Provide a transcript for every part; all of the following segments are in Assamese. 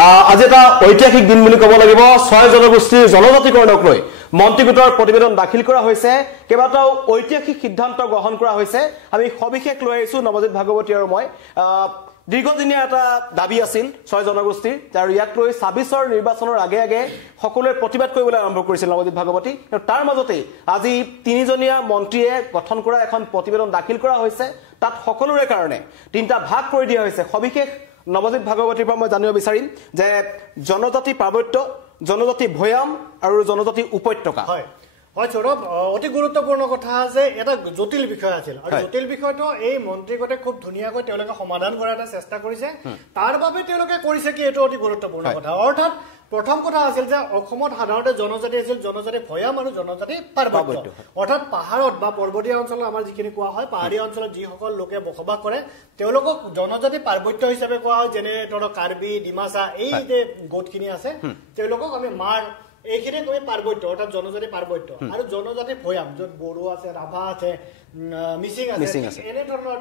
আজি এটা ঐতিহাসিক দিন বুলি ক'ব লাগিব 6 জনগোষ্ঠীৰ জনজাতিকৰণক লৈ মন্ত্ৰী গোটৰ প্ৰতিবেদন দাখিল কৰা হৈছে কেইবাটাও ঐতিহাসিক সিদ্ধান্ত গ্ৰহণ কৰা হৈছে আমি সবিশেষ লৈ আহিছো নৱজিত ভাগৱতী আৰু মই দীৰ্ঘদিনীয়া এটা দাবী আছিল 6 জনগোষ্ঠীৰ আৰু ইয়াক লৈ 26ৰ নিৰ্বাচনৰ আগে আগে সকলোৱে প্ৰতিবাদ কৰিবলৈ আৰম্ভ কৰিছিল নৱজিত ভাগৱতী তাৰ মাজতে আজি তিনিজনীয়া মন্ত্ৰীয়ে গঠন কৰা এখন প্ৰতিবেদন দাখিল কৰা হৈছে তাত সকলোৰে কাৰণে তিনিটা ভাগ কৰি দিয়া হৈছে সবিশেষ নৱজিত ভাগৱতীৰ পৰা মই জানিব বিচাৰিম যে জনজাতি পাৰ্বত্য জনজাতি ভয়াম আৰু জনজাতি উপত্যকা হয় হয় সৌৰভ অতি গুৰুত্বপূৰ্ণ কথা যে এটা জটিল বিষয় আছিল আৰু জটিল বিষয়টো এই মন্ত্ৰীগতে খুব ধুনীয়াকৈ তেওঁলোকে সমাধান কৰাৰ এটা চেষ্টা কৰিছে তাৰ বাবে তেওঁলোকে কৰিছে কি এটো অতি গুৰুত্বপূৰ্ণ কথা অৰ্থাৎ প্ৰথম কথা আছিল যে অসমত সাধাৰণতে জনজাতি আছিল জনজাতি ভয়াম আৰু জনজাতি পাৰ্বত্য অৰ্থাৎ পাহাৰত বা পৰ্বতীয় অঞ্চলত আমাৰ যিখিনি কোৱা হয় পাহাৰীয়া অঞ্চলত যিসকল লোকে বসবাস কৰে তেওঁলোকক জনজাতি পাৰ্বত্য হিচাপে কোৱা হয় যেনে ধৰক কাৰ্বি ডিমাচা এই যে গোটখিনি আছে তেওঁলোকক আমি মাৰ এইখিনি কবি পাৰ্বত্য অৰ্থাৎ জনজাতি পাৰ্বত্য আৰু জনজাতি ভয়াম য'ত বড়ো আছে ৰাভা আছে মিচিং আছে এনে ধৰণৰ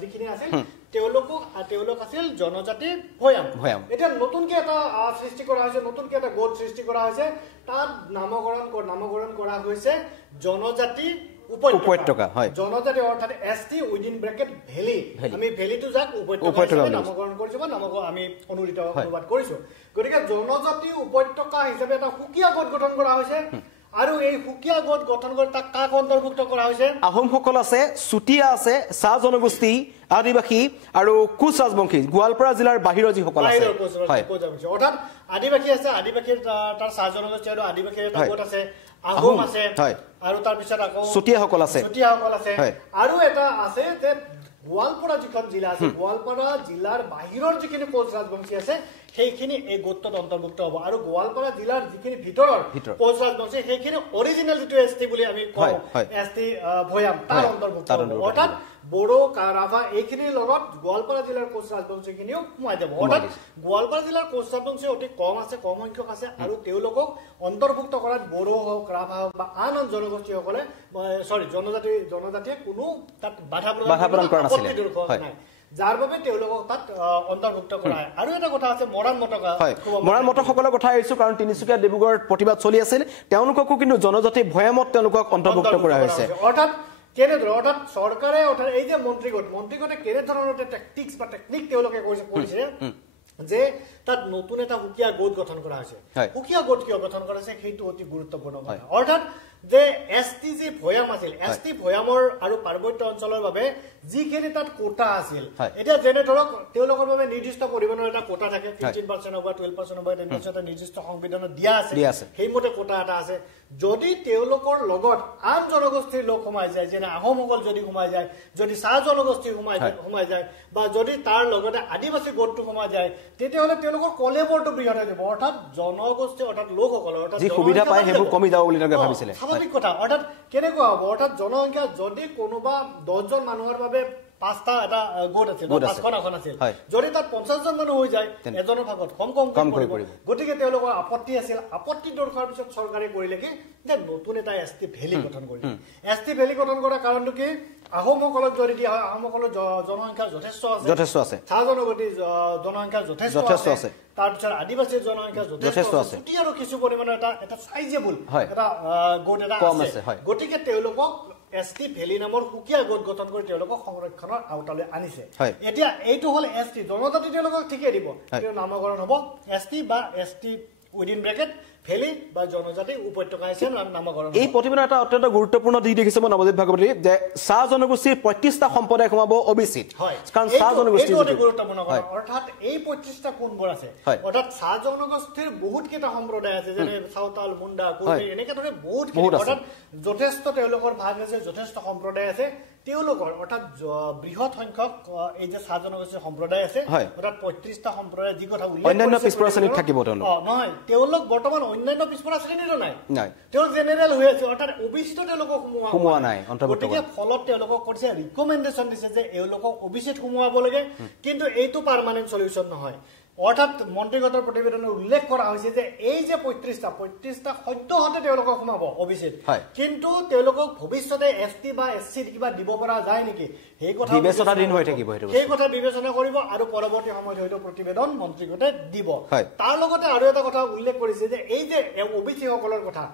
যিখিনি আছে তেওঁলোক আছিল জনজাতি ভয়াম এটা নতুনকে এটা সৃষ্টি কৰা হৈছে নতুনকে এটা গোট সৃষ্টি কৰা হৈছে তাত নামকৰণ কৰা হৈছে জনজাতি উপত্যকা হয় জনজাতি অৰ্থাৎ এসটি উইদিন ব্ৰেকেট ভেলি আমি ভেলিটো যাক উপত্যকা নামকৰণ কৰিছো বা আমি অনুলিত অনুবাদ কৰিছো গতিকে জনজাতি উপত্যকা হিচাপে এটা সুকীয়া গোট গঠন কৰা হৈছে আৰু এই সুকীয়া গোট গঠন কৰি তাক কাক অন্তৰ্ভুক্ত কৰা হৈছে আহোমসকল আছে চুতীয়া আছে চাহ জনগোষ্ঠী আদিবাসী আৰু কোচ ৰাজবংশী গোৱালপাৰা জিলাৰ বাহিৰৰ যিসকল আছে হয় অৰ্থাৎ আদিবাসী আছে আদিবাসীৰ তাৰ চাহ জনগোষ্ঠী আৰু আদিবাসীৰ এটা গোট আছে আহোম আছে আৰু তাৰ পিছত আকৌ চুতীয়াসকল আছে আৰু এটা আছে যে গোৱালপাৰা যিখন জিলা আছে গোৱালপাৰা জিলাৰ বাহিৰৰ যিখিনি কোচ ৰাজবংশী আছে সেইখিনি এই গোটত অন্তৰ্ভুক্ত হ'ব আৰু গোৱালপাৰা জিলাৰ যিখিনি ভিতৰৰ কোচ ৰাজবংশী সেইখিনি অৰিজিনেল যিটো এসটি বুলি আমি কওঁ এসটি ভয়াম তাৰ অন্তৰ্ভুক্ত হ'ব অৰ্থাৎ বড়ো ৰাভা এইখিনিৰ লগত গোৱালপাৰা জিলাৰ কোচ ৰাজবংশীখিনিও সোমাই যাব অৰ্থাৎ গোৱালপাৰা জিলাৰ কোচ ৰাজবংশী অতি কম সংখ্যক আছে আৰু তেওঁলোকক অন্তৰ্ভুক্ত কৰাত বড়ো হওক ৰাভা হওক বা আন জনগোষ্ঠীসকলে জনজাতিয়ে কোনো তাত বাধা প্ৰদান কৰা নাছিলে যাৰ বাবে তেওঁলোকক তাত অন্তৰ্ভুক্ত কৰা হয় আৰু এটা কথা আছে মৰাণ মটকসকলৰ কথা আহিছো কাৰণ তিনিচুকীয়া ডিব্ৰুগড়ত প্ৰতিবাদ চলি আছিল তেওঁলোককো কিন্তু জনজাতি ভয়ামত তেওঁলোকক অন্তৰ্ভুক্ত কৰা হৈছে অৰ্থাৎ অৰ্থাৎ চৰকাৰে অৰ্থাৎ এই যে মন্ত্ৰীগতে কেনেধৰণৰ টেকটিক্স বা টেকনিক তেওঁলোকে কৰিছে যে তাত নতুন এটা সুকীয়া গোট গঠন কৰা হৈছে সুকীয়া গোট কিয় গঠন কৰা হৈছে সেইটো অতি গুৰুত্বপূৰ্ণ কথা অৰ্থাৎ যে এসটি যি ভয়াম আছিল এসটি ভয়ামৰ আৰু পাৰ্বত্য অঞ্চলৰ বাবে যিখিনি তাত কোটা আছিল এতিয়া যেনে ধৰক তেওঁলোকৰ বাবে নিৰ্দিষ্ট পৰিমাণৰ এটা কোটা থাকে 15% বা 12% বা 10% এটা নিৰ্দিষ্ট সংবিধানত দিয়া আছে সেইমতে কোটা এটা আছে যদি তেওঁলোকৰ লগত আন জনগোষ্ঠীৰ লোক সোমাই যায় যেনে আহোমসকল যদি সোমাই যায় যদি চাহ জনগোষ্ঠী সোমাই যায় বা যদি তাৰ লগতে আদিবাসী গোটটো সোমাই যায় তেতিয়াহ'লে তেওঁলোকৰ কলেবৰটো বৃহৎ হৈ যাব অৰ্থাৎ জনগোষ্ঠী অৰ্থাৎ লোকসকলৰ অৰ্থাৎ যি সুবিধা পায় সেইবোৰ কমি যাব বুলি তেওঁলোকে ভাবিছিলে স্বাভাৱিক কথা অৰ্থাৎ কেনেকুৱা হ'ব অৰ্থাৎ জনসংখ্যা যদি কোনোবা 10 জন মানুহৰ বাবে পাঁচটা এটা গোট আছিল পাঁচখন এখন আছিল যদি তাত 50 জন মানুহ হৈ যায় এজনৰ ভাগত কম কৰিব গতিকে তেওঁলোকৰ আপত্তি আছিল আপত্তি দূৰ কৰাৰ পিছত চৰকাৰে কৰিলে কি যে নতুন এটা এসটি ভেলি গঠন কৰিলে এসটি ভেলি গঠন কৰাৰ কাৰণটো কি আহোমসকলক যদি দিয়া হয় আহোমসকলৰ জনসংখ্যা যথেষ্ট আছে চাহ জনগোষ্ঠীৰ জনসংখ্যা যথেষ্ট আছে তাৰপিছত আদিবাসীৰ জনসংখ্যা যথেষ্ট আছে চুটি আৰু কিছু পৰিমাণৰ এটা সাইজেবল এটা গোট এটা আছে গতিকে তেওঁলোকক এসটি ভেলি নামৰ সুকীয়া গোট গঠন কৰি তেওঁলোকক সংৰক্ষণৰ আওতালৈ আনিছে এতিয়া এইটো হ'ল এসটি জনজাতি তেওঁলোকক ঠিকেই দিব কিন্তু নামকৰণ হ'ব এসটি বা এসটি উইদিন ব্ৰেকেট ভেলি বা জনজাতি উপত্যকা হিচাপে নামকৰণ এই প্ৰতিবেদন এটা অত্যন্ত গুৰুত্বপূৰ্ণ দিশ দেখিছে মই নৱজিত ভাগৱতী যে চাহ জনগোষ্ঠীৰ 25টা সম্প্ৰদায় সোমাব অবিচিত কাৰণ চাহ জনগোষ্ঠী অতি গুৰুত্বপূৰ্ণ অৰ্থাৎ এই 25টা কোনবোৰ আছে অৰ্থাৎ চাহ জনগোষ্ঠীৰ বহুত কেইটা সম্প্ৰদায় আছে যেনে সাঁওতাল মুণ্ডা কুৰ্মী এনেকে ধৰে বহুত অৰ্থাৎ যথেষ্ট তেওঁলোকৰ ভাগ আছে যথেষ্ট সম্প্ৰদায় আছে তেওঁলোকৰ অৰ্থাৎ বৃহৎ সংখ্যক এই যে চাহ জনগোষ্ঠীৰ সম্প্ৰদায় আছে অৰ্থাৎ 35টা সম্প্ৰদায় যি কথা উল্লেখ অন্যান্য পিছপৰা শ্ৰেণীত থাকিব নহয় তেওঁলোক বৰ্তমান অন্যান্য পিছপৰা শ্ৰেণীৰো নাই তেওঁলোক জেনেৰেল হৈ আছে অৰ্থাৎ অবিচিত তেওঁলোকক সোমোৱা নাই গতিকে ফলত তেওঁলোকক কৰিছে ৰিকমেণ্ডেশ্যন দিছে যে এওঁলোকক অবিচিত সোমোৱাব লাগে কিন্তু এইটো পাৰ্মানেণ্ট সলিউশ্যন নহয় অৰ্থাৎ মন্ত্ৰীগতৰ প্ৰতিবেদনত উল্লেখ কৰা হৈছে যে এই যে 35টা সদ্যহতে তেওঁলোকক সোমাব অভিচিত কিন্তু তেওঁলোকক ভৱিষ্যতে এছটি বা এছচি কিবা দিব পৰা যায় নেকি সেই কথা বিবেচনাধীন হৈ থাকিব সেই কথা বিবেচনা কৰিব আৰু পৰৱৰ্তী সময়ত হয়তো প্ৰতিবেদন মন্ত্ৰীগতে দিব তাৰ লগতে আৰু এটা কথা উল্লেখ কৰিছে যে এই যে ওবিসি সকলৰ কথা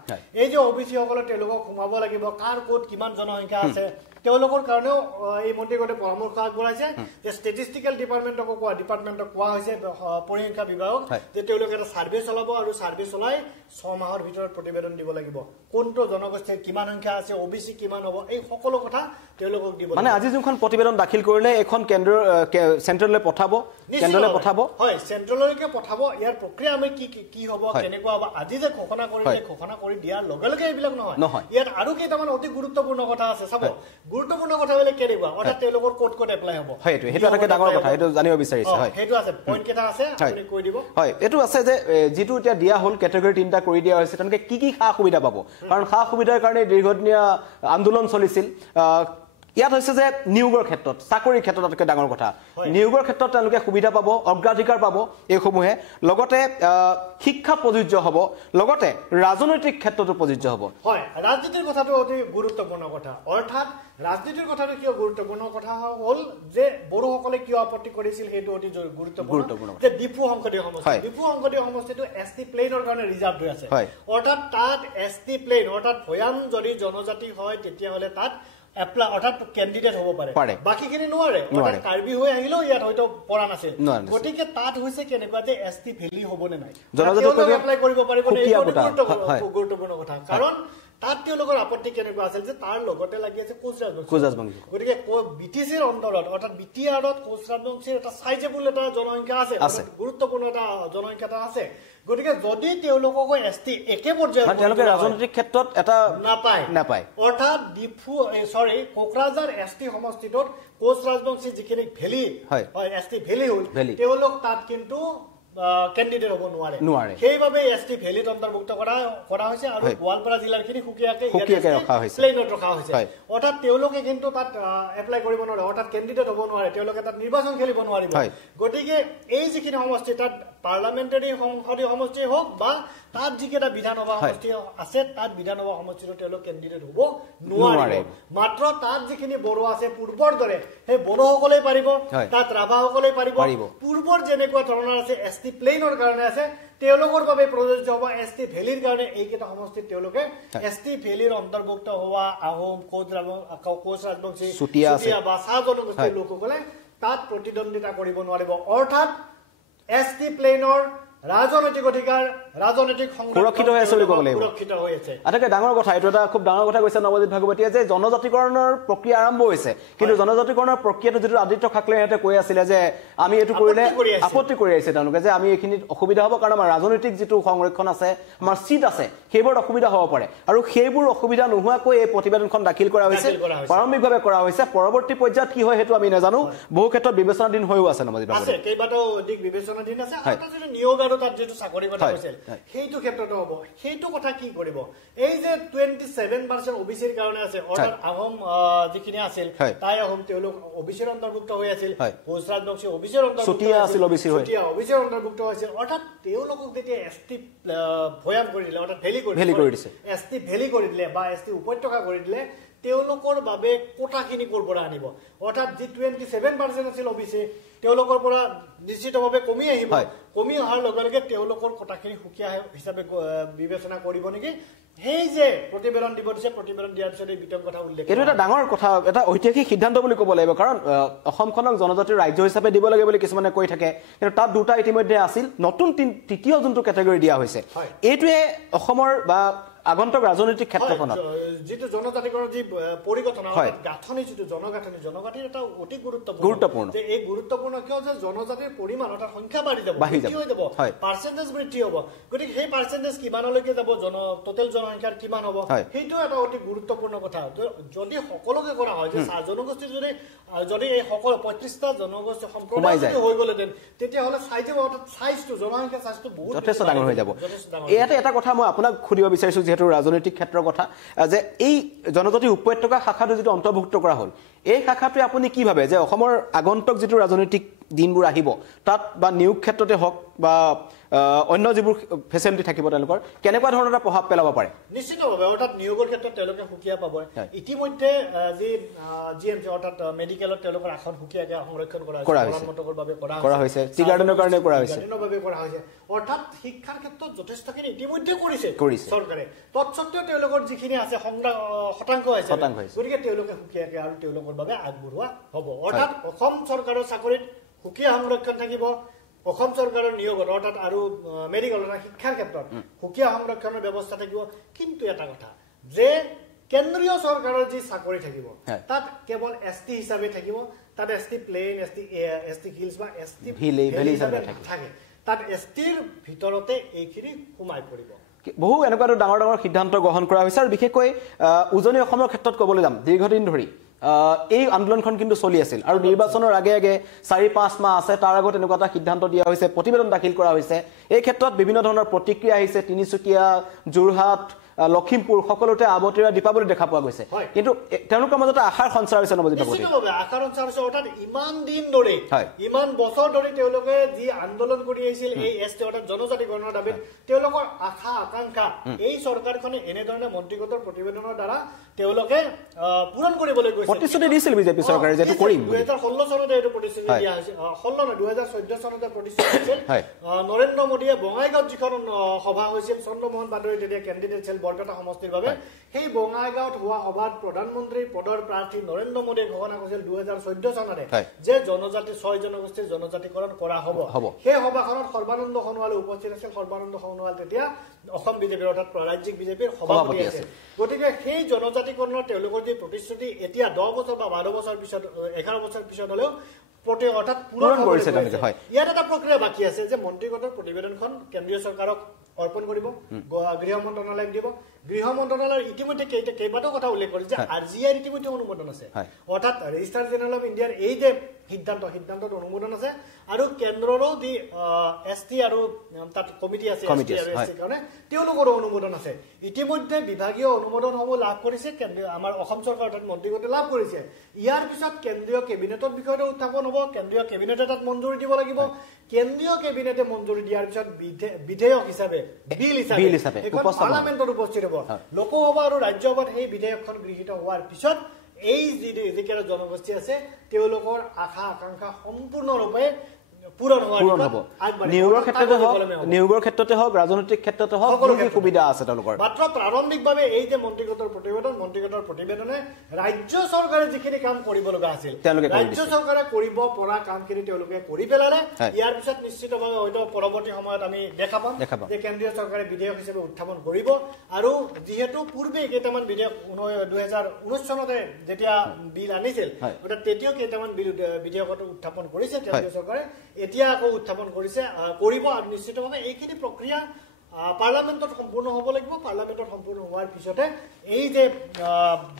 এই যে ওবিসি সকলৰ তেওঁলোকক সোমাব লাগিব কাৰ ক'ত কিমান জনসংখ্যা আছে তেওঁলোকৰ কাৰণেও এই মন্ত্ৰীগতে পৰামৰ্শ আগবঢ়াইছে যে ষ্টেটিষ্টিকেল ডিপাৰ্টমেণ্টক কোৱা হৈছে পৰিসংখ্যা বিভাগক যে তেওঁলোকে এটা সাৰ্ভে চলাব আৰু সাৰ্ভে চলাই 6 মাহৰ ভিতৰত প্ৰতিবেদন দিব লাগিব কোনটো জনগোষ্ঠীৰ কিমান সংখ্যা আছে ওবিসি কিমান হ'ব এই সকলো কথা তেওঁলোকক দিব মানে আজি যোনখন প্ৰতিবেদন দাখিল কৰিলে এখন কেন্দ্ৰ চেন্ট্ৰেললৈ পঠাব কেন্দ্ৰলৈ পঠাব হয় চেন্ট্ৰেললৈকে পঠাব ইয়াৰ প্ৰক্ৰিয়া আমি কি হ'ব কেনেকুৱা হ'ব আজি যে ঘোষণা কৰিলে ঘোষণা কৰি দিয়াৰ লগে লগে এইবিলাক নহয় ইয়াত আৰু কেইটামান অতি গুৰুত্বপূৰ্ণ কথা আছে চাব গুৰুত্বপূৰ্ণ কথাবিলাক কেনেকুৱা অৰ্থাৎ তেওঁলোকৰ ক'ত এপ্লাই হ'ব সেইটো এটা ডাঙৰ কথা সেইটো জানিব বিচাৰিছে হয় সেইটো আছে পইণ্ট কেইটা আছে আপুনি কৈ দিব হয় এইটো আছে যে যেটো এতিয়া দিয়া হ'ল কেটেগৰি 3টা কৰি দিয়া হৈছে তেনেকৈ কি সা সুবিধা পাব কাৰণ সা সুবিধাৰ কাৰণে দীৰ্ঘদিনীয়া আন্দোলন চলিছিল ইয়াত হৈছে যে নিয়োগৰ ক্ষেত্ৰত চাকৰিৰ ক্ষেত্ৰত আটাইতকৈ ডাঙৰ কথা নিয়োগৰ ক্ষেত্ৰত তেওঁলোকে সুবিধা পাব অগ্ৰাধিকাৰ পাব এইসমূহে লগতে শিক্ষা প্ৰযোজ্য হ'ব লগতে ৰাজনৈতিক ক্ষেত্ৰতো প্ৰযোজ্য হ'ব হয় ৰাজনীতিৰ কথাটো অতি গুৰুত্বপূৰ্ণ কথা অৰ্থাৎ ৰাজনীতিৰ কথাটো কিয় গুৰুত্বপূৰ্ণ কথা হ'ল যে বড়োসকলে কিয় আপত্তি কৰিছিল সেইটো অতি গুৰুত্বপূৰ্ণ যে ডিফু সংসদীয় সমষ্টিটো এছটি প্লেনৰ কাৰণে ৰিজাৰ্ভ হৈ আছে অৰ্থাৎ তাত এছটি প্লেন অৰ্থাৎ ভৈয়াম যদি জনজাতি হয় তেতিয়াহ'লে তাত এপ্লাই অৰ্থাৎ কেণ্ডিডেট হ'ব পাৰে বাকীখিনি নোৱাৰে অৰ্থাৎ কাৰ্বি হৈ আহিলেও ইয়াত হয়তো পৰা নাছিল গতিকে তাত হৈছে কেনেকুৱা যে এছটি ভেলি হ'বনে নাই এপ্লাই কৰিব পাৰিব গুৰুত্বপূৰ্ণ কথা কাৰণ তাত তেওঁলোকৰ আপত্তি কেনেকুৱা আছিল যে তাৰ লগতে লাগি আছে কোচ ৰাজবংশী গতিকে বিটিচিৰ অন্তৰত অৰ্থাৎ বিটিআৰত কোচ ৰাজবংশীৰ এটা চাইজেবল এটা জনসংখ্যা আছে গুৰুত্বপূৰ্ণ এটা জনসংখ্যা এটা আছে গতিকে যদি তেওঁলোকক এছটি একে পৰ্যায়ত তেওঁলোকে ৰাজনৈতিক ক্ষেত্ৰত এটা নাপায় অৰ্থাৎ কোকৰাঝাৰ এছটি সমষ্টিটোত কোচ ৰাজবংশী যিখিনি ভেলি হয় এছটি ভেলি হ'ল তেওঁলোক তাত কিন্তু কেণ্ডিডেট হ'ব নোৱাৰে সেইবাবে এছটি ভেলিত অন্তৰ্ভুক্ত কৰা হৈছে আৰু গোৱালপাৰা জিলাৰ খিনি সুকীয়াকৈ প্লেনত ৰখা হৈছে অৰ্থাৎ তেওঁলোকে কিন্তু তাত এপ্লাই কৰিব নোৱাৰে অৰ্থাৎ কেণ্ডিডেট হ'ব নোৱাৰে তেওঁলোকে তাত নিৰ্বাচন খেলিব নোৱাৰিব গতিকে এই যিখিনি সমষ্টি তাত পাৰ্লামেণ্টাৰী সংসদীয় সমষ্টি হওক বা তাত যিকেইটা বিধানসভা সমষ্টি আছে তাত বিধানসভা সমষ্টিটো তেওঁলোক কেণ্ডিডেট হ'ব নোৱাৰে মাত্ৰ তাত যিখিনি বড়ো আছে পূৰ্বৰ দৰে সেই বড়োসকলেই পাৰিব তাত ৰাভাসকলেই পাৰিব পূৰ্বৰ যেনেকুৱা ধৰণৰ আছে এছটি প্লেনৰ কাৰণে আছে তেওঁলোকৰ বাবে প্ৰযোজ্য হ'ব এছটি ভেলিৰ কাৰণে এইকেইটা সমষ্টিত তেওঁলোকে এছটি ভেলিৰ অন্তৰ্ভুক্ত হোৱা আহোম কোচ ৰাজবংশী চুতীয়া বা চাহ জনগোষ্ঠীৰ লোকসকলে তাত প্ৰতিদ্বন্দ্বিতা কৰিব নোৱাৰিব অৰ্থাৎ এছটি প্লেনৰ ৰাজনৈতিক অধিকাৰ ৰাজনৈতিক সুৰক্ষিত হৈ আছে বুলি ক'ব লাগিব আটাইতকৈ ডাঙৰ কথা এইটো এটা খুব ডাঙৰ কথা কৈছে নৱজিৎ ভাগৱতীয়ে যে জনজাতিকৰণৰ প্ৰক্ৰিয়া আৰম্ভ হৈছে কিন্তু জনজাতিকৰণৰ প্ৰক্ৰিয়াটো যিটো আদিত্য ঠাকৰে সিহঁতে কৈ আছিলে যে আমি এইটো কৰিলে আপত্তি কৰি আহিছে তেওঁলোকে যে আমি এইখিনিত অসুবিধা হ'ব কাৰণ আমাৰ ৰাজনৈতিক যিটো সংৰক্ষণ আছে আমাৰ চিট আছে সেইবোৰত অসুবিধা হ'ব পাৰে আৰু সেইবোৰ অসুবিধা নোহোৱাকৈ এই প্ৰতিবেদনখন দাখিল কৰা হৈছে প্ৰাৰম্ভিকভাৱে কৰা হৈছে পৰৱৰ্তী পৰ্যায়ত কি হয় সেইটো আমি নাজানো বহু ক্ষেত্ৰত বিবেচনাধীন হৈও আছে নৱজিৎ ভাগৱতী কেইবাটাও অধিক বিবেচনাধীন আছে আৰু যিটো নিয়োগ আৰু তাত যিটো চাকৰি কথা কৈছিল সেইটো ক্ষেত্ৰতো হ'ব সেইটো কথা কি কৰিব এই যে 27% ওবিচিৰ কাৰণে আছে অৰ্থাৎ আহোম যিখিনি আছিল তাই আহোম তেওঁলোক ওবিচিৰ অন্তৰ্ভুক্ত হৈ আছিল কোচ ৰাজবংশী ওবিচিৰ অন্তৰ্ভুক্ত হৈছিল অৰ্থাৎ তেওঁলোকক যেতিয়া এছটি ভৈয়াম কৰি দিলে অৰ্থাৎ ভেলি কৰি দিছে এছটি ভেলি কৰি দিলে বা এছটি উপত্যকা কৰি দিলে তেওঁলোকৰ বাবে কোটাখিনি ক'ৰ পৰা আনিব অৰ্থাৎ যি 27% আছিল ওবিচি তেওঁলোকৰ পৰা নিশ্চিতভাৱে কমি আহিব কমি অহাৰ লগে লগে তেওঁলোকৰ কোটাখিনি সুকীয়া হিচাপে বিবেচনা কৰিব নেকি সেই যে প্ৰতিবেদন দিব দিছে প্ৰতিবেদন দিয়াৰ পিছত এই বিতং কথা উল্লেখ এইটো এটা ডাঙৰ কথা এটা ঐতিহাসিক সিদ্ধান্ত বুলি ক'ব লাগিব কাৰণ অসমখনক জনজাতিৰ ৰাজ্য হিচাপে দিব লাগে বুলি কিছুমানে কৈ থাকে কিন্তু তাত দুটা ইতিমধ্যে আছিল নতুন তৃতীয় যোনটো কেটেগৰী দিয়া হৈছে এইটোৱে অসমৰ বা আগন্তুক ৰাজনৈতিক ক্ষেত্ৰখনত যিটো জনজাতিকৰণৰ যি পৰিগঠন গাঁথনি যিটো জনগাঁথনিৰ এটা অতি গুৰুত্বপূৰ্ণ যে এই গুৰুত্বপূৰ্ণ কিয় যে জনজাতিৰ পৰিমাণ অৰ্থাৎ সংখ্যা বাঢ়ি যাব পাৰ্চেণ্টেজ বৃদ্ধি হ'ব গতিকে সেই পাৰ্চেণ্টেজ কিমানলৈকে যাব টোটেল জনসংখ্যাৰ কিমান হ'ব সেইটো এটা অতি গুৰুত্বপূৰ্ণ কথা যদি সকলোকে কৰা হয় যে জনগোষ্ঠী যদি এই সকলো 35টা জনগোষ্ঠী সম্প্ৰদায় যদি হৈ গ'লেহেঁতেন তেতিয়াহ'লে চাইজটো জনসংখ্যাৰ চাইজটো বহুত যথেষ্ট ডাঙৰ হৈ যাব ইয়াতে এটা কথা মই আপোনাক সুধিব বিচাৰিছোঁ যিহেতু ৰাজনৈতিক ক্ষেত্ৰৰ কথা যে এই জনজাতি উপত্যকা শাখাটো যিটো অন্তৰ্ভুক্ত কৰা হ'ল এই শাখাটোৱে আপুনি কি ভাবে যে অসমৰ আগন্তুক যেটো ৰাজনৈতিক দিনবোৰ আহিব তাত বা নিয়োগ ক্ষেত্ৰতে হওক বা অন্য যিবোৰ ফেচিলিটি থাকিব তেওঁলোকৰ কেনেকুৱা ধৰণৰ প্ৰভাৱ পেলাব পাৰে নিশ্চিতভাৱে অৰ্থাৎ নিয়োগৰ ক্ষেত্ৰত তেওঁলোকে সুকিয়া পাব ইতিমধ্যে যি জিএমচি অৰ্থাৎ মেডিকেলত তেওঁলোকৰ আসন সুকিয়াকে সংৰক্ষণ কৰা হৈছে কৰা হৈছে টি গাৰ্ডেনৰ কাৰণে কৰা হৈছে অৰ্থাৎ শিক্ষাৰ ক্ষেত্ৰত যথেষ্টখিনি ইতিমধ্যে কৰিছে চৰকাৰে তৎসত্ত্বেও তেওঁলোকৰ যিখিনি আছে শতাংশ আছে গতিকে তেওঁলোকে সুকিয়াকে আৰু তেওঁলোকৰ বাবে আগবঢ়োৱা হ'ব অৰ্থাৎ অসম চৰকাৰৰ চাকৰিত সুকীয়া সংৰক্ষণ থাকিব অসম চৰকাৰৰ নিয়োগত অৰ্থাৎ আৰু মেডিকেল শিক্ষাৰ ক্ষেত্ৰত সুকীয়া সংৰক্ষণৰ ব্যৱস্থা থাকিব কিন্তু এটা কথা যে কেন্দ্ৰীয় চৰকাৰৰ যি চাকৰি থাকিব তাত কেৱল এছটি হিচাপে থাকিব তাত এছটি প্লেন এছটি হিলছ বা এছটি ভেলি হিচাপে থাকে তাত এছটিৰ ভিতৰতে এইখিনি সোমাই পৰিব বহু এনেকুৱা ডাঙৰ ডাঙৰ সিদ্ধান্ত গ্ৰহণ কৰা হৈছে আৰু বিশেষকৈ উজনি অসমৰ ক্ষেত্ৰত ক'বলৈ যাম দীৰ্ঘদিন ধৰি এই আন্দোলনখন কিন্তু চলি আছিল আৰু নিৰ্বাচনৰ আগে আগে 4-5 মাহ আছে তাৰ আগত এনেকুৱা এটা সিদ্ধান্ত দিয়া হৈছে প্ৰতিবেদন দাখিল কৰা হৈছে এই ক্ষেত্ৰত বিভিন্ন ধৰণৰ প্ৰতিক্ৰিয়া আহিছে তিনিচুকীয়া যোৰহাট লখিমপুৰ সকলোতে আবতৰা দীপাৱলী দেখা পোৱা গৈছে কিন্তু তেওঁলোকৰ মাজতে আশাৰ সঞ্চাৰ হৈছে নৱজিৎ বাবুজী নিশ্চিতভাৱে আশাৰ সঞ্চাৰ হৈছে অৰ্থাৎ ইমান দিন ধৰি ইমান বছৰ ধৰি তেওঁলোকে যি আন্দোলন কৰি আহিছিল এই এছটি অৰ্থাৎ জনজাতিকৰণৰ দাবীত তেওঁলোকৰ আশা আকাংক্ষা এই চৰকাৰখনে এনেধৰণে মন্ত্ৰীগোটৰ প্ৰতিবেদনৰ দ্বাৰা তেওঁলোকে পূৰণ কৰিবলৈ গৈছে প্ৰতিশ্ৰুতি দিছিল বিজেপি চৰকাৰে যেটো কৰিম 2016 চনতে এইটো প্ৰতিশ্ৰুতি দিয়া হৈছিল 2014 চনতে প্ৰতিশ্ৰুতি দিছিল নৰেন্দ্ৰ মোদীয়ে বঙাইগাঁৱত যিখন সভা হৈছিল চন্দ্ৰমোহন পাটোৱাৰী তেতিয়া কেণ্ডিডেট আছিল বৰপেটা সমষ্টিৰ বাবে সেই বঙাইগাঁৱত হোৱা সভাত প্ৰধানমন্ত্ৰী পদৰ প্ৰাৰ্থী নৰেন্দ্ৰ মোদীয়ে ঘোষণা কৰিছিল 2014 চনতে যে জনজাতি 6 জনগোষ্ঠীৰ জনজাতিকৰণ কৰা হ'ব সেই সভাখনত সৰ্বানন্দ সোণোৱাল উপস্থিত আছিল সৰ্বানন্দ সোণোৱাল তেতিয়া অসম বিজেপিৰ অৰ্থাৎ ৰাজ্যিক বিজেপিৰ সভাপতি আছিল গতিকে সেই জনজাতিকৰণৰ তেওঁলোকৰ যি প্ৰতিশ্ৰুতি এতিয়া 10 বছৰ বা 12 বছৰ পিছত 11 বছৰ পিছত হলেও অৰ্থাৎ পূৰণ কৰিছে ইয়াত এটা প্ৰক্ৰিয়া বাকী আছে যে মন্ত্ৰীগোটৰ প্ৰতিবেদনখন কেন্দ্ৰীয় চৰকাৰক অৰ্পণ কৰিব গৃহ মন্ত্ৰণালয়ক দিব গৃহ মন্ত্ৰণালয়ৰ ইতিমধ্যে কেইবাটাও কথা উল্লেখ কৰিছে আৰজিআইৰ ইতিমধ্যে অনুমোদন আছে অৰ্থাৎ ৰেজিষ্টাৰ জেনেৰেল অফ ইণ্ডিয়াৰ এই যে সিদ্ধান্তত অনুমোদন আছে আৰু কেন্দ্ৰৰো যি এছটি আৰু তাত কমিটি আছে এছটি কাৰণে তেওঁলোকৰো অনুমোদন আছে ইতিমধ্যে বিভাগীয় অনুমোদনসমূহ লাভ কৰিছে আমাৰ অসম চৰকাৰ অৰ্থাৎ মন্ত্ৰীগোটে লাভ কৰিছে ইয়াৰ পিছত কেন্দ্ৰীয় কেবিনেটৰ বিষয়টো উত্থাপন হ'ব কেন্দ্ৰীয় কেবিনেটে তাত মঞ্জুৰি দিব লাগিব কেন্দ্ৰীয় কেবিনেটে মঞ্জুৰি দিয়াৰ পিছত বিধেয়ক হিচাপে বিল হিচাপে পাৰ্লামেণ্টত উপস্থিত হ'ব লোকসভা আৰু ৰাজ্যসভাত সেই বিধেয়কখন গৃহীত হোৱাৰ পিছত এই যিকেইটা জনগোষ্ঠী আছে তেওঁলোকৰ আশা আকাংক্ষা সম্পূৰ্ণৰূপে পূৰণ হ'ব নিয়োগৰ ক্ষেত্ৰতে হওক ৰাজনৈতিক ক্ষেত্ৰতে হওক সকলো সুবিধা আছে তেওঁলোকৰ মাত্ৰ প্ৰাৰম্ভিকভাৱে এই যে মন্ত্ৰীগোটৰ প্ৰতিবেদনে ৰাজ্য চৰকাৰে যিখিনি কাম কৰিব লগা আছিল ৰাজ্য চৰকাৰে কৰিব পৰা কামখিনি তেওঁলোকে কৰি পেলালে ইয়াৰ পিছত নিশ্চিতভাৱে হয়তো পৰৱৰ্তী সময়ত আমি দেখা পাম যে কেন্দ্ৰীয় চৰকাৰে বিধেয়ক হিচাপে উত্থাপন কৰিব আৰু যিহেতু পূৰ্বে কেইটামান বিধেয়ক 2019 চনতে যেতিয়া বিল আনিছিল অৰ্থাৎ তেতিয়াও কেইটামান বিধেয়কত উত্থাপন কৰিছে কেন্দ্ৰীয় চৰকাৰে এতিয়া আকৌ উত্থাপন কৰিব আৰু নিশ্চিতভাৱে এইখিনি প্ৰক্ৰিয়া পাৰ্লামেণ্টত সম্পূৰ্ণ হ'ব লাগিব পাৰ্লামেণ্টত সম্পূৰ্ণ হোৱাৰ পিছতে এই যে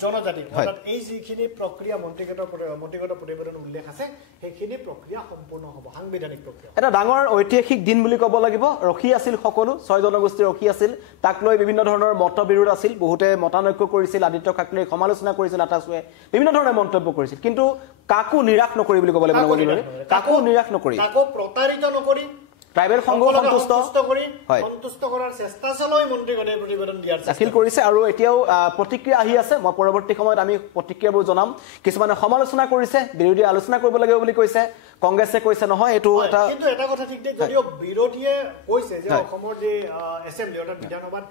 জনজাতি অৰ্থাৎ এই যিখিনি প্ৰক্ৰিয়া মন্ত্ৰীগত প্ৰতিবেদন উল্লেখ আছে সেইখিনি প্ৰক্ৰিয়া সম্পূৰ্ণ হ'ব সাংবিধানিক প্ৰক্ৰিয়া এটা ডাঙৰ ঐতিহাসিক দিন বুলি ক'ব লাগিব ৰখি আছিল সকলো 6 জনগোষ্ঠী ৰখি আছিল তাক লৈ বিভিন্ন ধৰণৰ মতবিৰোধ আছিল বহুতে মতানৈক্য কৰিছিল আদিত্য ঠাকৰেক সমালোচনা কৰিছিল আটাছুৱে বিভিন্ন ধৰণৰ মন্তব্য কৰিছিল কিন্তু কাকো নিৰাশ নকৰি বুলি ক'ব লাগিব কাকো নিৰাশ নকৰি কাকো প্ৰতাৰিত নকৰি ট্ৰাইবেল সংঘ সন্তুষ্ট কৰাৰ চেষ্টা চলাই মন্ত্ৰীগোটে প্ৰতিবেদন দিয়াৰ দাখিল কৰিছে আৰু এতিয়াও প্ৰতিক্ৰিয়া আহি আছে মই পৰৱৰ্তী সময়ত আমি প্ৰতিক্ৰিয়াবোৰ জনাম কিছুমানে সমালোচনা কৰিছে বিৰোধী আলোচনা কৰিব লাগিব বুলি কৈছে কংগ্ৰেছে কৈছে নহয় এটো এটা কিন্তু এটা কথা ঠিক দেই যদিও বিৰোধীয়ে কৈছে যে অসমৰ যে এছেম্বলি অৰ্থাৎ বিধানসভাত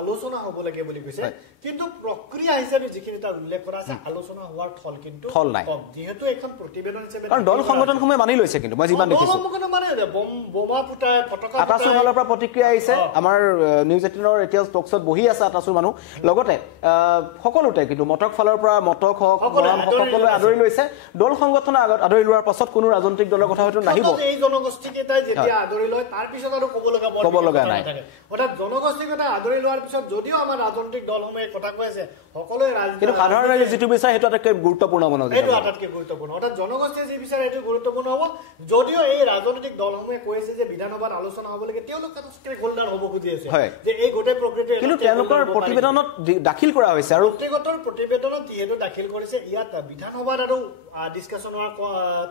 আলোচনা হ'ব লাগে বুলি কৈছে কিন্তু প্ৰক্ৰিয়া হিচাপে যিখিনি তাৰ উল্লেখ কৰা আছে আলোচনা হোৱাৰ থল কিন্তু কম যেহেতু এখন প্ৰতিবেদন হিচাপে কাৰণ দল সংগঠনসমূহে মানি লৈছে কিন্তু মই যিমান দেখিছো বোমা ফুটাই ফটকা আটাছুৰ ফালৰ পৰা প্ৰতিক্ৰিয়া আহিছে আমাৰ নিউজ 18ৰ এতিয়া টকছত বহি আছে আটাছুৰ মানুহ লগতে সকলোতে কিন্তু মটক ফালৰ পৰা মটক হওক সকলোৱে আদৰি লৈছে দল সংগঠনৰ আগত আদৰি লোৱাৰ পাছত কোনো ৰাজনৈতিক দলৰ কথা হয়তো নাহিব এই জনগোষ্ঠীকেইটাই যেতিয়া আদৰি লয় তাৰ পিছত আৰু ক'ব লগা নাই অৰ্থাৎ জনগোষ্ঠীকেইটাই আদৰি লোৱাৰ পিছত যদিও আমাৰ ৰাজনৈতিক দলসমূহে কথা কৈ আছে সকলোৱে কিন্তু সাধাৰণ ৰাইজে যিটো বিচাৰে সেইটো আটাইতকৈ গুৰুত্বপূৰ্ণ মনে এইটো আটাইতকৈ গুৰুত্বপূৰ্ণ অৰ্থাৎ জনগোষ্ঠীয়ে যি বিচাৰে এইটো গুৰুত্বপূৰ্ণ হ'ব যদিও এই ৰাজনৈতিক দলসমূহে কৈ আছে যে বিধানসভাত আলোচনা হ'ব লাগে তেওঁলোক এটা ষ্টেক হোল্ডাৰ হ'ব খুজি আছে যে এই গোটেই প্ৰক্ৰিয়াটো কিন্তু তেওঁলোকৰ প্ৰতিবেদনত দাখিল কৰা হৈছে আৰু ব্যক্তিগতৰ প্ৰতিবেদনত যিহেতু দাখিল কৰিছে ইয়াত বিধানসভাত আৰু ডিছকাশ্যন হোৱাৰ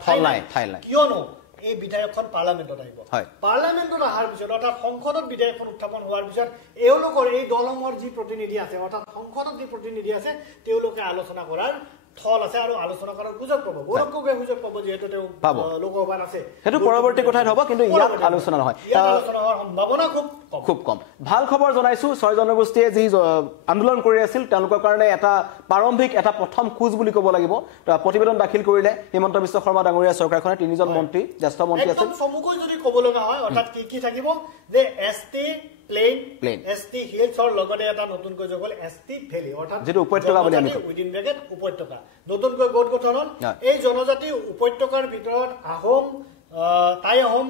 ঠাই নাই কিয়নো এই বিধায়কখন পাৰ্লামেণ্টত আহিব পাৰ্লামেণ্টত অহাৰ পিছত অৰ্থাৎ সংসদত বিধায়কখন উত্থাপন হোৱাৰ পিছত এওঁলোকৰ এই দলসমূহৰ যি প্ৰতিনিধি আছে অৰ্থাৎ সংসদত যি প্ৰতিনিধি আছে তেওঁলোকে আলোচনা কৰাৰ থল আছে আৰু আলোচনা কৰাৰ সুযোগ পাব গৌৰৱকে সুযোগ পাব যিহেতু তেওঁ লোকসভাত আছে সেইটো পৰৱৰ্তী কথাত হ'ব কিন্তু ইয়াত আলোচনা নহয় আলোচনা হোৱাৰ সম্ভাৱনা খুব কম ভাল খবৰ জনাইছো 6 জনগোষ্ঠীয়ে যি আন্দোলন কৰি আছিল তেওঁলোকৰ কাৰণে এটা প্ৰাৰম্ভিক এটা প্ৰথম খোজ বুলি ক'ব লাগিব প্ৰতিবেদন দাখিল কৰিলে হিমন্ত বিশ্ব শৰ্মা ডাঙৰীয়া চৰকাৰখনে 3জন মন্ত্ৰী জ্যেষ্ঠ মন্ত্ৰী আছে সমুকৈ যদি ক'ব লগা হয় অৰ্থাৎ কি থাকিব যে এছটি প্লেন এছটি হিলছৰ লগতে এটা নতুনকৈ যোগ হ'ল এছটি ভেলি অৰ্থাৎ যেটো উপত্যকা বুলি আমি উইদিন ব্ৰেকেট উপত্যকা নতুনকৈ গোট গঠন এই জনজাতি উপত্যকাৰ ভিতৰত আহোম টাই আহোম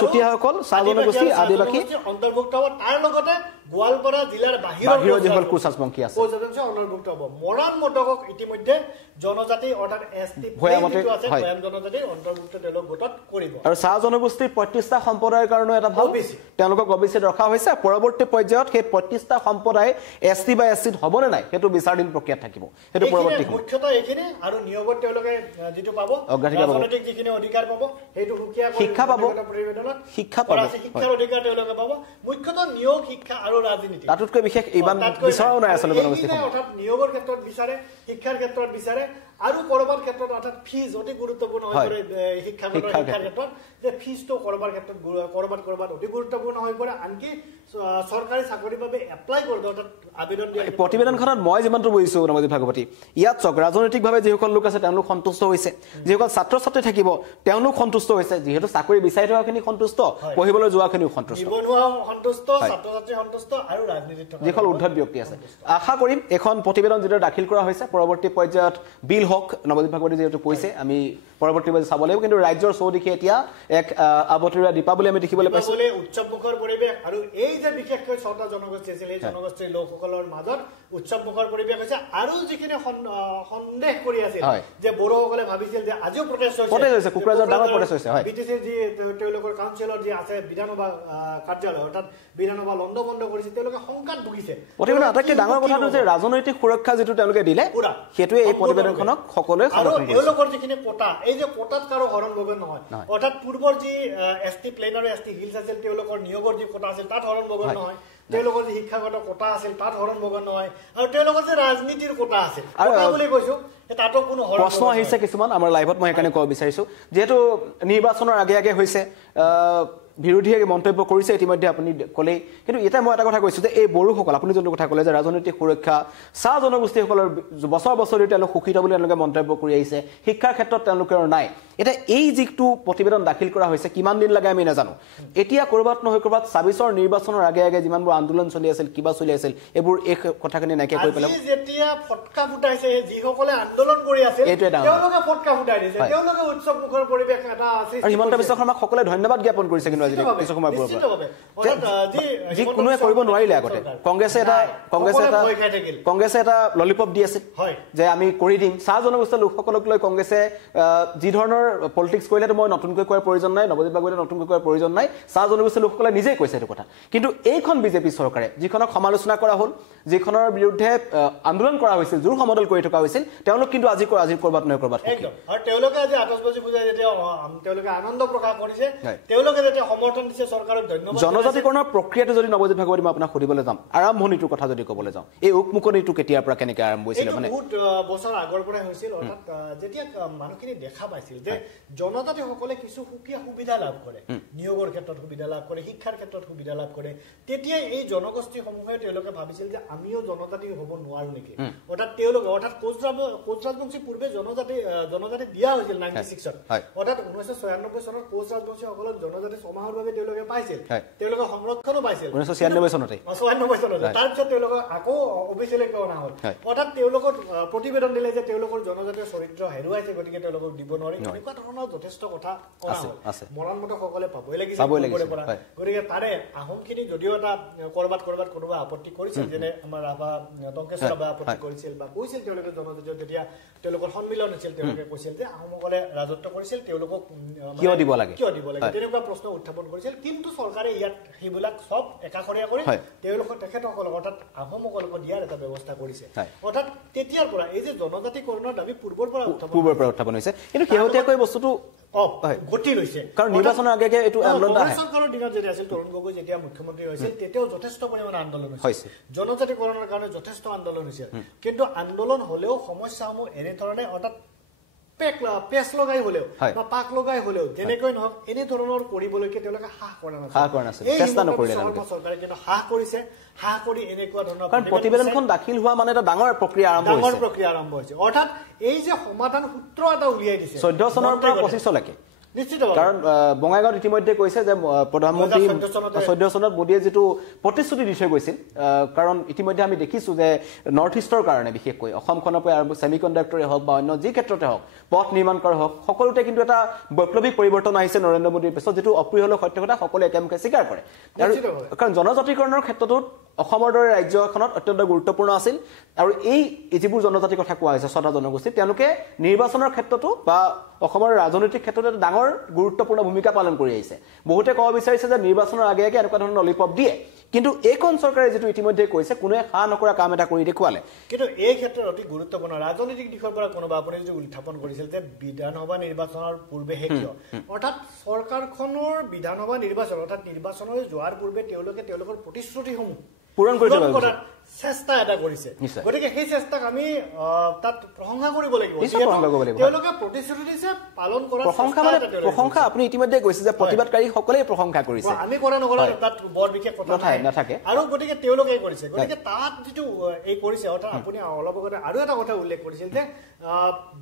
চুতীয়াসকল চাহ জনগোষ্ঠী আদিবাসী অন্তৰ্ভুক্ত হ'ব তাৰ লগতে গোৱালপাৰা জিলাৰ বাহিৰৰ যিসকল কোচ ৰাজবংশী আছে অন্তৰ্ভুক্ত হ'ব মৰাণ মটকক ইতিমধ্যে জনজাতি অৰ্থাৎ এছটি জনজাতি অন্তৰ্ভুক্ত তেওঁলোক গোটত কৰিব আৰু চাহ জনগোষ্ঠীৰ 35টা সম্প্ৰদায়ৰ কাৰণে এটা ভাল তেওঁলোকক অবিচিত ৰখা হৈছে পৰৱৰ্তী পৰ্যায়ত সেই 35টা সম্প্ৰদায় এছটি বা এছচিত হ'বনে নাই সেইটো বিচাৰধীন প্ৰক্ৰিয়াত থাকিব সেইটো পৰৱৰ্তী মুখ্যতঃ এইখিনি আৰু নিয়োগত তেওঁলোকে যিটো পাব ৰাজনৈতিক যিখিনি অধিকাৰ পাব সেইটো শিক্ষা পাব শিক্ষাৰ অধিকাৰ তেওঁলোকে পাব মুখ্যতঃ নিয়োগ শিক্ষা আৰু ৰাজনীতি তাতকৈ বিশেষ ইমান বিচৰাও নাই আচলতে জনগোষ্ঠীখন অৰ্থাৎ নিয়োগৰ ক্ষেত্ৰত বিচাৰে শিক্ষাৰ ক্ষেত্ৰত বিচাৰে আৰু কৰবাৰ ক্ষেত্ৰত অৰ্থাৎ ফিজ অতি গুৰুত্বপূৰ্ণ হৈ পৰে শিক্ষাগত শিক্ষাৰ ক্ষেত্ৰত যে ফিজটো কৰবাৰ ক্ষেত্ৰত কৰবাত অতি গুৰুত্বপূৰ্ণ হৈ পৰে আনকি চৰকাৰী চাকৰিৰ বাবে এপ্লাই কৰোঁতে অৰ্থাৎ আবেদন দিয়া প্ৰতিবেদনখনত মই যিমানটো বুজিছো নৱজিৎ ভাগৱতী ইয়াত চক ৰাজনৈতিকভাৱে যিসকল লোক আছে তেওঁলোক সন্তুষ্ট হৈছে যিসকল ছাত্ৰ ছাত্ৰী থাকিব তেওঁলোক সন্তুষ্ট হৈছে যিহেতু চাকৰি বিচাৰি থকাখিনি সন্তুষ্ট পঢ়িবলৈ যোৱাখিনিও সন্তুষ্ট নিবনুৱা সন্তুষ্ট ছাত্ৰ ছাত্ৰী সন্তুষ্ট আৰু ৰাজনীতিত যিসকল উদ্ধত ব্যক্তি আছে আশা কৰিম এখন প্ৰতিবেদন যিটো দাখিল কৰা হৈছে পৰৱৰ্তী পৰ্যায়ত বিল হক নৱজিৎ ভাগৱতী যিহেতু কৈছে আমি পৰৱৰ্তী পৰ্যায়ত চাব লাগিব কিন্তু ৰাজ্যৰ চৌদিশে এতিয়া এক আবতৰীয়া দীপাৱলী আমি দেখিবলৈ পাইছো উৎসৱমুখৰ পৰিৱেশ আৰু এই যে বিশেষকৈ 6টা জনগোষ্ঠী আছিল এই জনগোষ্ঠীৰ লোকসকলৰ মাজত উৎসৱমুখৰ পৰিৱেশ হৈছে আৰু যিখিনি সন্দেহ কৰি আছিল যে বড়োসকলে ভাবিছিল যে আজিও প্ৰটেষ্ট হৈছে কোকৰাঝাৰ ডাঙৰ প্ৰটেষ্ট হৈছে বিটিচিৰ যি তেওঁলোকৰ কাউন্সিলৰ যি আছে বিধানসভা কাৰ্যালয় অৰ্থাৎ বিধানসভা লণ্ডভণ্ড কৰিছে তেওঁলোকে শংকাত ভুগিছে প্ৰতিবেদন আটাইতকৈ ডাঙৰ কথাটো যে ৰাজনৈতিক সুৰক্ষা যিটো তেওঁলোকে দিলে সেইটোৱে এই প্ৰতিবেদনখনক সকলোৱে সমৰ্থন কৰিছে তেওঁলোকৰ যিখিনি কোটা এই যে কোটাত কাৰো হৰণ বগন নহয় অৰ্থাৎ পূৰ্বৰ যি এছটি প্লেন আৰু এছটি হিলছ আছিল তেওঁলোকৰ নিয়োগৰ যি কোটা আছিল তাত হৰণ বগন নহয় তেওঁলোকৰ যি শিক্ষাগত কোটা আছিল তাত হৰণ বগন নহয় আৰু তেওঁলোকৰ যে ৰাজনীতিৰ কোটা আছিল বুলি কৈছো তাতো কোনো প্ৰশ্ন আহিছে কিছুমান আমাৰ লাইভত মই সেইকাৰণে ক'ব বিচাৰিছো যিহেতু নিৰ্বাচনৰ আগে আগে হৈছে বিৰোধীয়ে মন্তব্য কৰিছে ইতিমধ্যে আপুনি ক'লেই কিন্তু এতিয়া মই এটা কথা কৈছো যে এই বড়োসকল আপুনি যোনটো কথা ক'লে যে ৰাজনৈতিক সুৰক্ষা চাহ জনগোষ্ঠীসকলৰ বছৰ বছৰ ধৰি তেওঁলোক শোষিত বুলি তেওঁলোকে মন্তব্য কৰি আহিছে শিক্ষাৰ ক্ষেত্ৰত তেওঁলোকৰ নাই এতিয়া এই যিটো প্ৰতিবেদন দাখিল কৰা হৈছে কিমান দিন লাগে আমি নাজানো এতিয়া ক'ৰবাত নহয় ক'ৰবাত ২৬ৰ নিৰ্বাচনৰ আগে আগে যিমানবোৰ আন্দোলন চলি আছিল কিবা চলি আছিল এইবোৰ এই কথাখিনি নাইকিয়া কৰি পেলাব যেতিয়া ফটকা ফুটাইছে যিসকলে আন্দোলন কৰি আছিল তেওঁলোকে ফটকা ফুটাই দিছে তেওঁলোকে উৎসৱমুখৰ পৰিৱেশ এটা আছে আৰু হিমন্ত বিশ্ব শৰ্মাক সকলোৱে ধন্যবাদ জ্ঞাপন কৰিছে কিন্তু আজি কিছু সময় পূৰ্বে যি কোনোৱে কৰিব নোৱাৰিলে আগতে কংগ্ৰেছে এটা ললিপপ দি আছিল যে আমি কৰি দিম চাহ জনগোষ্ঠীৰ লোকসকলক লৈ কংগ্ৰেছে যি ধৰণৰ পলিটিক্স কৰিলে মই নতুনকৈ কোৱাৰ প্ৰয়োজন নাই নৱজিৎ ভাগৱতীয়ে নতুনকৈ কোৱাৰ প্ৰয়োজন নাই চাহ জনগোষ্ঠীৰ লোকসকলে নিজেই কৈছে এইটো কথা কিন্তু এইখন বিজেপি চৰকাৰে যিখনক সমালোচনা কৰা হ'ল যিখনৰ বিৰুদ্ধে আন্দোলন কৰা হৈছিল জোৰ সমদল কৰি থকা হৈছিল তেওঁলোক কিন্তু আজি কৰবাত নহয় কৰবাত আৰু তেওঁলোকে আজি আতচবাজি বুজাই যেতিয়া তেওঁলোকে আনন্দ প্ৰকাশ কৰিছে তেওঁলোকে যেতিয়া সমৰ্থন দিছে চৰকাৰক ধন্যবাদ জনজাতিকৰণৰ প্ৰক্ৰিয়াটো যদি নৱজিৎ ভাগৱতী মই আপোনাক সুধিবলৈ যাম আৰম্ভণিটোৰ কথা যদি ক'বলৈ যাওঁ এই উকমুকনিটো কেতিয়াৰ পৰা কেনেকৈ আৰম্ভ হৈছিল মানে বহুত বছৰ আগৰ পৰাই হৈছিল অৰ্থাৎ যেতিয়া মানুহখিনি দেখা পাইছিল যে জনজাতিসকলে কিছু সুবিধা লাভ কৰে নিয়োগৰ ক্ষেত্ৰত সুবিধা লাভ কৰে শিক্ষাৰ ক্ষেত্ৰত সুবিধা লাভ কৰে তেতিয়াই এই জনগোষ্ঠীসমূহে তেওঁলোকে ভাবিছিল যে আমিও জনজাতি হ'ব নোৱাৰো নেকি অৰ্থাৎ তেওঁলোকে অৰ্থাৎ কোচ ৰাজবংশী পূৰ্বে জনজাতি দিয়া হৈছিল 96ত অৰ্থাৎ 1996 চনত কোচ ৰাজবংশীসকলক জনজাতি সমাহৰ বাবে তেওঁলোকে পাইছিল তেওঁলোকে সংৰক্ষণো পাইছিল 1996 চনতে তাৰপিছত তেওঁলোকক আকৌ অফিচিয়েলি কৰা হ'ল অৰ্থাৎ তেওঁলোকৰ প্ৰতিবেদন দিলে যে তেওঁলোকৰ জনজাতীয় চৰিত্ৰ হেৰুৱাইছে গতিকে তেওঁলোকক দিব নোৱাৰি এনেকুৱা ধৰণৰ যথেষ্ট কথা কৰা আছে মৰাণমতসকলে পাবই লাগিছে গতিকে তাৰে আহোমখিনি যদিও এটা কৰবাত কোনোবা আপত্তি কৰিছিল যেনে আমাৰ ৰাভা টংকেশ্বৰ ৰাভা আপত্তি কৰিছিল বা কৈছিল তেওঁলোকে জনজাতীয় যেতিয়া তেওঁলোকৰ সন্মিলন হৈছিল তেওঁলোকে কৈছিল যে আহোমসকলে ৰাজত্ব কৰিছিল তেওঁলোকক কিয় দিব লাগে তেনেকুৱা প্ৰশ্ন উত্থাপন কৰিছিল কিন্তু চৰকাৰে ইয়াত সেইবিলাক সব একাষৰীয়া কৰি তেওঁলোকৰ তেখেতসকলক অৰ্থাৎ আহোমসকলক দিয়াৰ এটা ব্যৱস্থা কৰিছে অৰ্থাৎ তেতিয়াৰ পৰা এই যে জনজাতিকৰণৰ দাবী পূৰ্বৰ পৰা উত্থাপন হৈছে কিন্তু শেহতীয়াকৈ বস্তুটো গতি লৈছে কাৰণ নিৰ্বাচনৰ আগে এইটো আন্দোলন চৰকাৰৰ দিনত যেতিয়া আছিল তৰুণ গগৈ যেতিয়া মুখ্যমন্ত্ৰী হৈছিল তেতিয়াও যথেষ্ট পৰিমাণে আন্দোলন হৈছিল জনজাতিকৰণৰ কাৰণে যথেষ্ট আন্দোলন হৈছিল কিন্তু আন্দোলন হলেও সমস্যাসমূহ এনেধৰণে অৰ্থাৎ পেচ লগাই হলেও বা পাক লগাই হলেও যেনেকৈ নহওক এনে ধৰণৰ কৰিবলৈকে তেওঁলোকে সাহ কৰা নাছিল চৰকাৰে কিন্তু সাহ কৰিছে সাহ কৰি এনেকুৱা ধৰণৰ প্ৰতিবেদনখন দাখিল হোৱা মানে এটা ডাঙৰ প্ৰক্ৰিয়া আৰম্ভ হৈছে অৰ্থাৎ এই যে সমাধান সূত্ৰ এটা উলিয়াই দিছে 14 চনৰ পৰা 25 লৈকে কাৰণ বঙাইগাঁৱত ইতিমধ্যে কৈছে যে প্ৰধানমন্ত্ৰী 14 চনত মোদীয়ে যিটো প্ৰতিশ্ৰুতি দি থৈ গৈছিল কাৰণ ইতিমধ্যে আমি দেখিছো যে নৰ্থ ইষ্টৰ কাৰণে বিশেষকৈ অসমখনৰ পৰা আৰম্ভ ছেমিকণ্ডাক্টৰে হওক বা অন্য যি ক্ষেত্ৰতে হওক পথ নিৰ্মাণ কৰা হওক সকলোতে কিন্তু এটা বৈপ্লৱিক পৰিৱৰ্তন আহিছে নৰেন্দ্ৰ মোদীৰ পিছত যিটো অপ্ৰিয় হলেও সত্য কথা সকলোৱে একেমুখে স্বীকাৰ কৰে কাৰণ জনজাতিকৰণৰ ক্ষেত্ৰতো অসমৰ দৰে ৰাজ্য এখনত অত্যন্ত গুৰুত্বপূৰ্ণ আছিল আৰু এই যিবোৰ জনজাতিৰ কথা কোৱা হৈছে 6টা জনগোষ্ঠী তেওঁলোকে নিৰ্বাচনৰ ক্ষেত্ৰতো বা অসমৰ ৰাজনৈতিক ক্ষেত্ৰত এটা ডাঙৰ গুৰুত্বপূৰ্ণ ভূমিকা পালন কৰি আহিছে বহুতে ক'ব বিচাৰিছে যে নিৰ্বাচনৰ আগে এনেকুৱা ধৰণৰ ললিপপ দিয়ে কিন্তু এইখন চৰকাৰে যেটো ইতিমধ্যে কৈছে কোনে হা নকৰা কাম এটা কৰি দেখুৱালে কিন্তু এই ক্ষেত্ৰত অতি গুৰুত্বপূৰ্ণ ৰাজনৈতিক দিশৰ পৰা কোনোবা আপুনি যে উত্থাপন কৰিছিল যে বিধানসভা নিৰ্বাচনৰ পূৰ্বে হেকিয় অৰ্থাৎ চৰকাৰখনৰ বিধানসভা নিৰ্বাচন অৰ্থাৎ নিৰ্বাচনৰ যোৱাৰ পূৰ্বে তেওঁলোকৰ প্ৰতিশ্ৰুতিসমূহ পূৰণ কৰাৰ চেষ্টা এটা কৰিছে গতিকে সেই চেষ্টাক আমি তাত প্ৰশংসা কৰিব লাগিব তেওঁলোকে প্ৰতিশ্ৰুতি দিছে পালন কৰাৰ প্ৰশংসা আপুনি ইতিমধ্যে কৈছে যে প্ৰতিবাদকাৰী সকলোৱে প্ৰশংসা কৰিছে আমি কৰা নকৰা তাত বৰ বিশেষ কথা নাথাকে আৰু গতিকে তেওঁলোকে কৰিছে গতিকে তাত যিটো এই কৰিছে অৰ্থাৎ আপুনি অলপ আগতে আৰু এটা কথা উল্লেখ কৰিছিল যে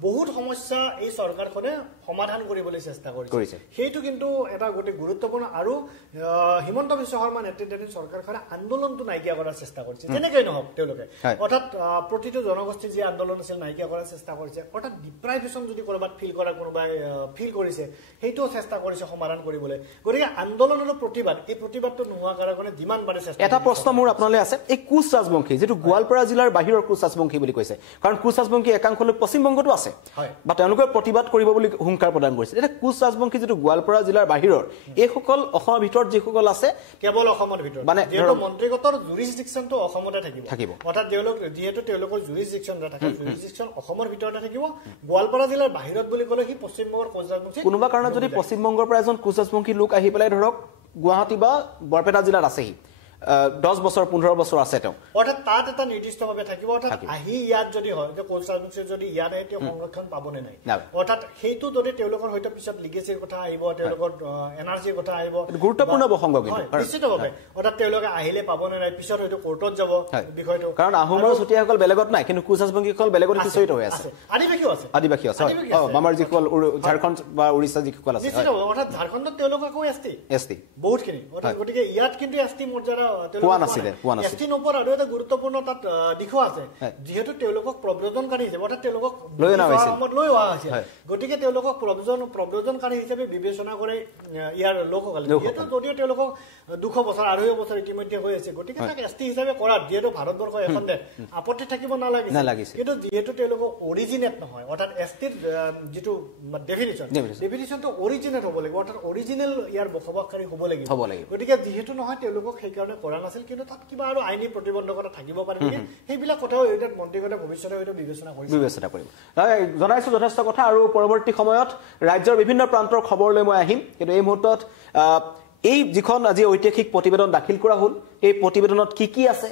বহুত সমস্যা এই চৰকাৰখনে সমাধান কৰিবলৈ চেষ্টা কৰিছে সেইটো কিন্তু এটা গোটেই গুৰুত্বপূৰ্ণ আৰু হিমন্ত বিশ্ব শৰ্মা নেতৃত্বাধীন চৰকাৰখনে আন্দোলনটো নাইকিয়া কৰাৰ চেষ্টা কৰিছে যেনেকৈ নহওক তেওঁলোকে অৰ্থাৎ প্ৰতিটো জনগোষ্ঠী যি আন্দোলন আছিল নাইকিয়া কৰাৰ চেষ্টা কৰিছে অৰ্থাৎ ডিপ্ৰাইভেশ্যন যদি কৰবাত ফিল কৰা কোনোবাই ফিল কৰিছে সেইটোও চেষ্টা কৰিছে সমাধান কৰিবলৈ গতিকে আন্দোলন আৰু প্ৰতিবাদ এই প্ৰতিবাদটো নোহোৱা কাৰণে যিমান পাৰে চেষ্টা এটা প্ৰশ্ন মোৰ আপোনালৈ আছে এই কোচ ৰাজবংশী যেটো গোৱালপাৰা জিলাৰ বাহিৰৰ কোচ ৰাজবংশী বুলি কৈছে কাৰণ কোচ ৰাজবংশী একাংশ লোক পশ্চিম বংগতো আছে বা তেওঁলোকে প্ৰতিবাদ কৰিব বুলি হুংকাৰ প্ৰদান কৰিছে এটা কোচ ৰাজবংশী যেটো গোৱালপাৰা জিলাৰ বাহিৰৰ এইসকল অসমৰ ভিতৰত যিসকল আছে কেৱল অসমৰ ভিতৰত মানে যেটো মন্ত্ৰীগতৰ জুৰিসডিকশনটো অসমতে থাকিব অৰ্থাৎ যেহেতু তেওঁলোকৰ জুৰিসডিকশন থাকে জুৰিসডিকশন অসমৰ ভিতৰতে থাকিব গোৱালপাৰা জিলাৰ বাহিৰত বুলি ক'লে কি পশ্চিম বংগৰ কোচ ৰাজবংশী কোনোবা কাৰণত যদি পশ্চিম বংগৰ পৰা এজন কোচ ৰাজবংশী লোক আহি পেলাই ধৰক গুৱাহাটী বা বৰপেটা জিলাত আছেহি 10 বছৰ 15 বছৰ আছে তেওঁ অৰ্থাৎ তাত এটা নিৰ্দিষ্টভাৱে থাকিব অৰ্থাৎ আহি ইয়াত যদি হয় যে কোচ ৰাজবংশী যদি ইয়াত আহে তেওঁ সংৰক্ষণ পাবনে নাই অৰ্থাৎ সেইটো যদি তেওঁলোকৰ হয়তো পিছত লিগেচিৰ কথা আহিব তেওঁলোকৰ এনাৰ্জিৰ কথা আহিব গুৰুত্বপূৰ্ণ প্ৰসংগ কিন্তু নিশ্চিতভাৱে অৰ্থাৎ তেওঁলোকে আহিলে পাবনে নাই পিছত হয়তো কোৰ্টত যাব বিষয়টো কাৰণ আহোমৰ চুতীয়াসকল বেলেগত নাই কিন্তু কোচ ৰাজবংশীসকল বেলেগত কিচৰিত হৈ আছে আদিবাসী আছে মামাৰ যিসকল ঝাৰখণ্ড বা উৰিষ্যা যিসকল আছে অৰ্থাৎ ঝাৰখণ্ডত তেওঁলোককো এছটি বহুতখিনি অৰ্থাৎ গতিকে ইয়াত কিন্তু এছটি মৰ্যাদা পোৱা নাছিলে এছটি নপৰ আৰু এটা গুৰুত্বপূৰ্ণ তাত দিশো আছে যিহেতু তেওঁলোকক প্ৰব্ৰজনকাৰী হিচাপে অৰ্থাৎ তেওঁলোকক লৈ অহা হৈছিল গতিকে তেওঁলোকক প্ৰব্ৰজনকাৰী হিচাপে বিবেচনা কৰে ইয়াৰ লোকসকলে যিহেতু যদিও তেওঁলোকক 200 বছৰ 250 বছৰ ইতিমধ্যে হৈ আছে গতিকে তাক এছটি হিচাপে কৰাৰ যিহেতু ভাৰতবৰ্ষ এখন দেশ আপত্তি থাকিব নালাগিছে কিন্তু যিহেতু তেওঁলোকক অৰিজিনেট নহয় অৰ্থাৎ এছটিৰ যিটো ডেফিনিশ্যনটো অৰিজিনেট হ'ব লাগিব অৰ্থাৎ অৰিজিনেল ইয়াৰ বসবাসকাৰী হ'ব লাগিব গতিকে যিহেতু নহয় তেওঁলোকক সেইকাৰণে কৰা নাছিল কিন্তু তাত কিবা আৰু আইনী প্ৰতিবন্ধকতা থাকিব পাৰে সেইবিলাক কথাও এই মন্ত্ৰীগতে ভৱিষ্যতে হয়তো বিবেচনা কৰিব জনাইছো যথেষ্ট কথা আৰু পৰৱৰ্তী সময়ত ৰাজ্যৰ বিভিন্ন প্ৰান্তৰ খবৰলৈ মই আহিম কিন্তু এই মুহূৰ্তত এই যিখন আজি ঐতিহাসিক প্ৰতিবেদন দাখিল কৰা হ'ল এই প্ৰতিবেদনত কি আছে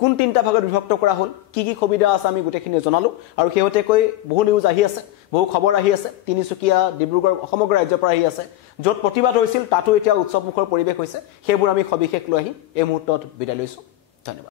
কোন তিনটা ভাগত বিভক্ত কৰা হ'ল কি সুবিধা আছে আমি গোটেইখিনি জনালো আৰু শেহতীয়াকৈ বহু নিউজ আহি আছে বহু খবৰ আহি আছে তিনিচুকীয়া ডিব্ৰুগড় সমগ্ৰ ৰাজ্যৰ পৰা আহি আছে য'ত প্ৰতিবাদ হৈছিল তাতো এতিয়া উৎসৱমুখৰ পৰিৱেশ হৈছে সেইবোৰ আমি সবিশেষ লৈ আহিম এই মুহূৰ্তত বিদায় লৈছো ধন্যবাদ।